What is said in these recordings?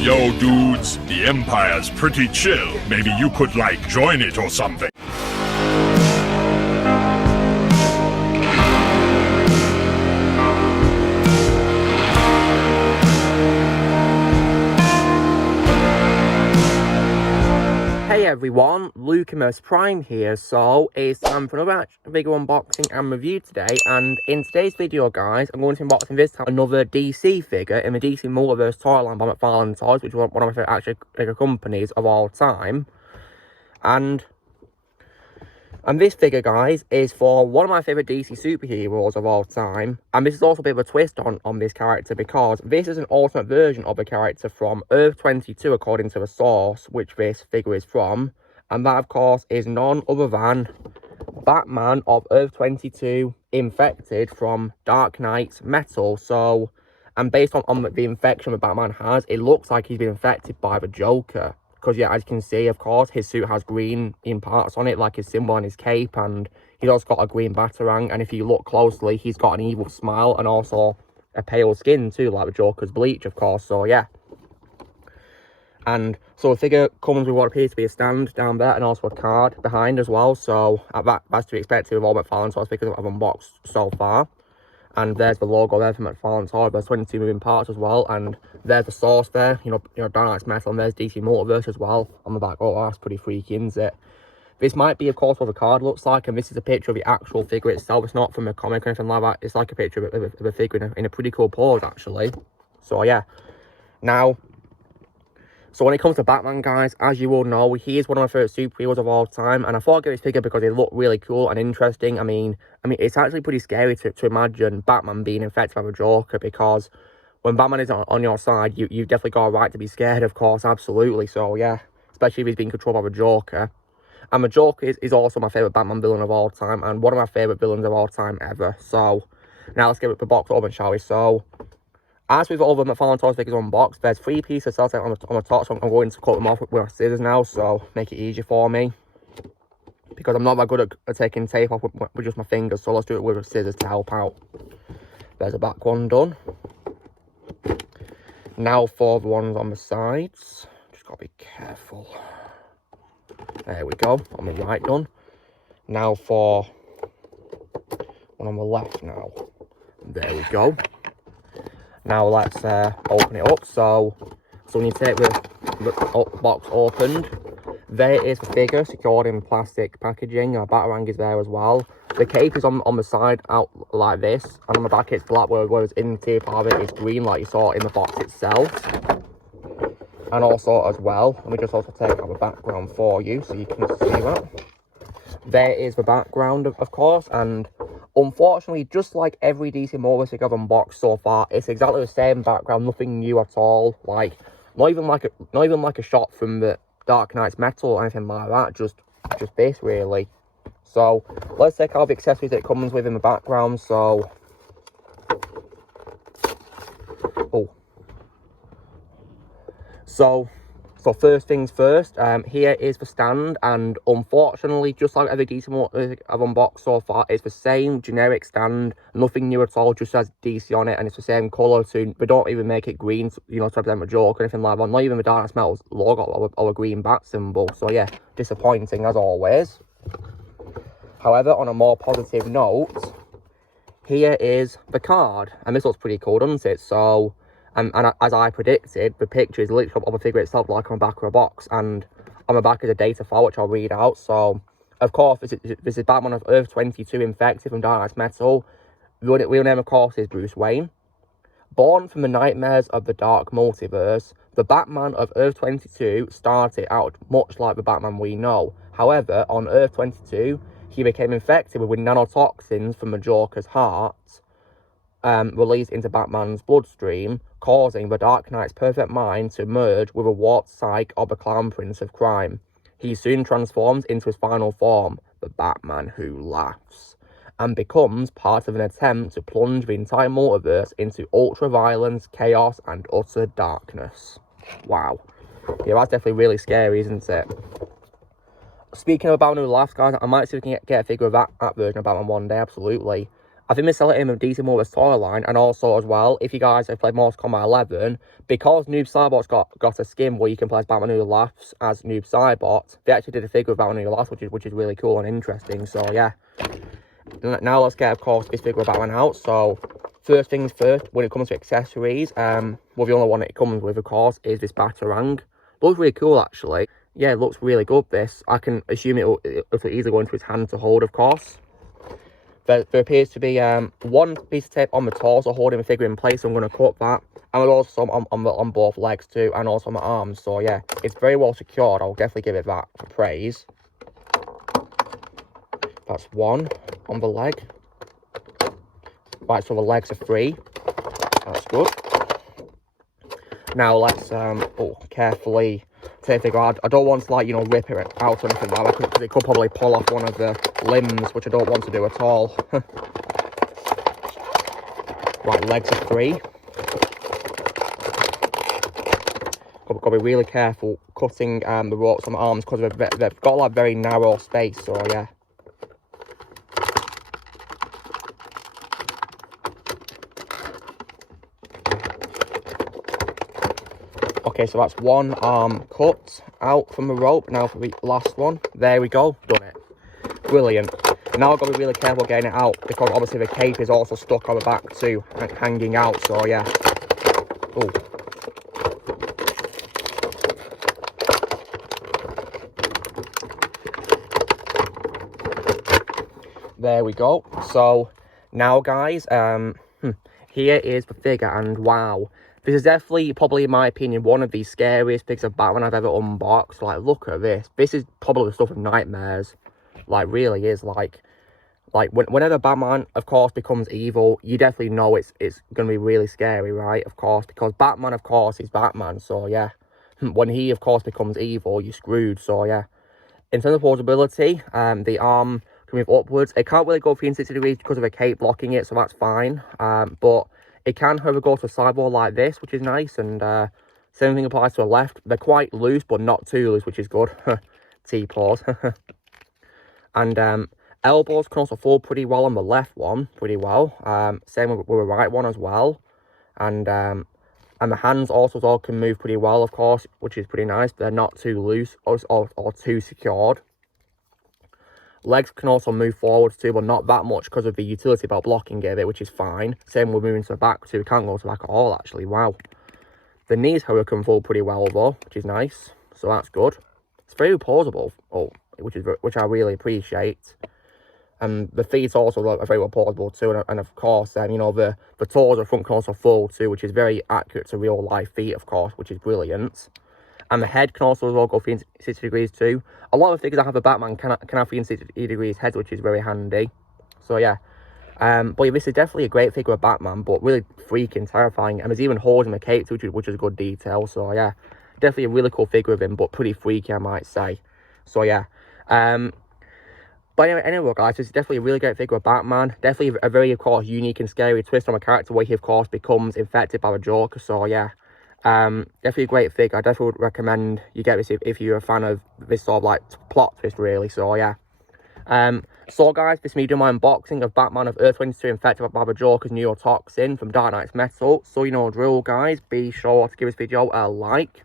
Yo, dudes, the Empire's pretty chill. Maybe you could, like, join it or something. Hey everyone, MULTIVERSE Prime here. So it's time for another bigger unboxing and review today, and in today's video guys, I'm going to be unboxing this time another DC figure in the DC Multiverse toy line by McFarlane Toys, which is one of my favorite actually figure companies of all time. And this figure, guys, is for one of my favourite DC superheroes of all time. And this is also a bit of a twist on this character, because this is an alternate version of a character from EARTH-22, according to the source, which this figure is from. And that, of course, is none other than Batman of EARTH-22, infected from Dark Knight's metal. So, and based on the infection that Batman has, it looks like he's been infected by the Joker. Because, yeah, as you can see, of course, his suit has green in parts on it, like his symbol on his cape, and he's also got a green batarang, and if you look closely, he's got an evil smile, and also a pale skin, too, like the Joker's bleach, of course, so, yeah. And so the figure comes with what appears to be a stand down there, and also a card behind as well, so that's to be expected with all McFarlane Toys figures I've unboxed so far. And there's the logo there for McFarlane Toys. There's 22 moving parts as well. And there's the source there, you know, Dark Knight's metal. And there's DC Multiverse as well on the back. Oh, that's pretty freaky, isn't it? This might be, of course, what the card looks like. And this is a picture of the actual figure itself. It's not from a comic or anything like that. It's like a picture of a figure in a pretty cool pose, actually. So, yeah. Now, so when it comes to Batman, guys, as you all know, he is one of my favourite superheroes of all time. And I thought I'd get this figure because they look really cool and interesting. I mean, it's actually pretty scary to imagine Batman being infected by the Joker, because when Batman is on your side, you've definitely got a right to be scared, of course, absolutely. So, yeah, especially if he's being controlled by the Joker. And the Joker is also my favourite Batman villain of all time, and one of my favourite villains of all time ever. So, now let's get the box open, shall we? So, as with all the McFarlane Toys figures unboxed, there's 3 pieces of cellotape on the top, so I'm going to cut them off with my scissors now, so make it easier for me. Because I'm not that good at taking tape off with just my fingers, so let's do it with scissors to help out. There's the back one done. Now for the ones on the sides. Just got to be careful. There we go, on the right done. Now for one on the left now. There we go. Now let's open it up. So when you take the box opened, there is the figure secured in plastic packaging. Our batarang is there as well. The cape is on the side out like this, and on the back it's black, whereas in the interior part of it is green, like you saw in the box itself. And also as well, let me just also take out the background for you so you can see that. There is the background, of course, and unfortunately, just like every DC Multiverse figure I've unboxed so far, it's exactly the same background, nothing new at all. Like, not even like a shot from the Dark Knight's metal or anything like that. Just this really. So let's take out the accessories that it comes with in the background. So, So first things first, here is the stand, and unfortunately, just like every DC I've unboxed so far, it's the same generic stand, nothing new at all, just says DC on it, and it's the same colour too. They don't even make it green, you know, to represent a Joker or anything like that, not even the Dark Knight's Metal's logo or a green bat symbol, so yeah, disappointing as always. However, on a more positive note, here is the card, and this looks pretty cool, doesn't it? So, and as I predicted, the picture is literally of the figure itself, like on the back of a box, and on the back is a data file, which I'll read out. So, of course, this is Batman of EARTH-22, infected from Dark Knight's metal. The real name, of course, is Bruce Wayne. Born from the nightmares of the dark multiverse, the Batman of EARTH-22 started out much like the Batman we know. However, on EARTH-22, he became infected with nanotoxins from the Joker's heart, released into Batman's bloodstream, causing the Dark Knight's perfect mind to merge with a warped psyche of the Clown Prince of Crime. He soon transforms into his final form, the Batman Who Laughs, and becomes part of an attempt to plunge the entire multiverse into ultra-violence, chaos, and utter darkness. Wow. Yeah, that's definitely really scary, isn't it? Speaking of Batman Who Laughs, guys, I might see if we can get a figure of that version of Batman one day, absolutely. I think they sell it in a decent more storyline, and also as well, if you guys have played Mortal Kombat 11, because Noob Saibot's got a skin where you can play as Batman Who Laughs as Noob Saibot, they actually did a figure of Batman Who Laughs, which is really cool and interesting. So yeah, now let's get, of course, this figure of Batman out. So first things first, when it comes to accessories, well, the only one it comes with, of course, is this Batarang. Looks really cool, actually. Yeah, it looks really good, this. I can assume it'll easily go into his hand to hold, of course. There appears to be one piece of tape on the torso holding the figure in place, so I'm going to cut that. And there's also some on both legs too, and also on my arms. So yeah, it's very well secured. I'll definitely give it that for praise. That's one on the leg. Right, so the legs are free. That's good. Now let's carefully take the figure out. I don't want to, like, you know, rip it out or anything like that, because it could probably pull off one of the limbs, which I don't want to do at all. Right, legs are free. Got to be really careful cutting the ropes on the arms, because they've got like very narrow space, so yeah. Okay, so that's one arm cut out from the rope. Now for the last one. There we go. Done it. Brilliant. Now I've got to be really careful getting it out, because obviously the cape is also stuck on the back too, hanging out. So yeah. Oh. There we go. So now, guys, here is the figure, and wow. This is definitely, probably in my opinion, one of the scariest figures of Batman I've ever unboxed. Like, look at this. This is probably the stuff of nightmares. Like, really is. Like whenever Batman, of course, becomes evil, you definitely know it's going to be really scary, right? Of course, because Batman, of course, is Batman. So, yeah. When he, of course, becomes evil, you're screwed. So, yeah. In terms of portability, the arm can move upwards. It can't really go 360 degrees because of a cape blocking it, so that's fine. But it can, however, go to a sideboard like this, which is nice, and same thing applies to the left. They're quite loose, but not too loose, which is good. T-pause. And elbows can also fall pretty well on the left one, pretty well. Same with the right one as well. And the hands also can move pretty well, of course, which is pretty nice. They're not too loose or too secured. Legs can also move forwards too, but not that much because of the utility belt blocking of it, which is fine. Same with moving to the back too. Can't go to the back at all, actually. Wow. The knees, however, can fall pretty well though, which is nice. So that's good. It's very posable, which I really appreciate. And the feet also are very well portable too, and of course, you know, the toes at front can also fold too, which is very accurate to real life feet, of course, which is brilliant. And the head can also go 360 degrees too. A lot of figures I have a Batman can have 360 degrees heads, which is very handy. So yeah. But yeah, this is definitely a great figure of Batman, but really freaking terrifying. And there's even holes in the cape too, which is a good detail. So yeah, definitely a really cool figure of him, but pretty freaky, I might say. So yeah. But anyway, guys, this is definitely a really great figure of Batman. Definitely a very, of course, unique and scary twist on a character where he, of course, becomes infected by the Joker. So yeah. Definitely a great figure. I definitely would recommend you get this if you're a fan of this sort of like plot twist, really. So yeah. So guys, this is me doing my unboxing of Batman of Earth-22 infected by the Joker's neurotoxin from Dark Knight's Metal. So you know the drill, guys. Be sure to give this video a like.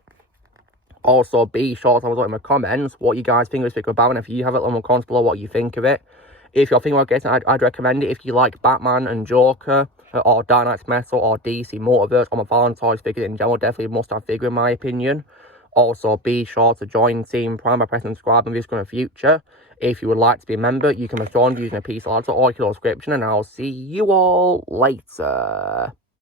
Also, be sure to have a look in the comments what you guys think of this figure of Batman. If you have it, let me know in the comments below what you think of it. If you're thinking about getting it, I'd recommend it if you like Batman and Joker, or Dark Knight's Metal, or DC Multiverse, or my Valentine's figures in general. Definitely a must-have figure in my opinion. Also, be sure to join Team Prime by pressing subscribe and this in the future. If you would like to be a member, you can join using a piece of ladder or a description, and I'll see you all later.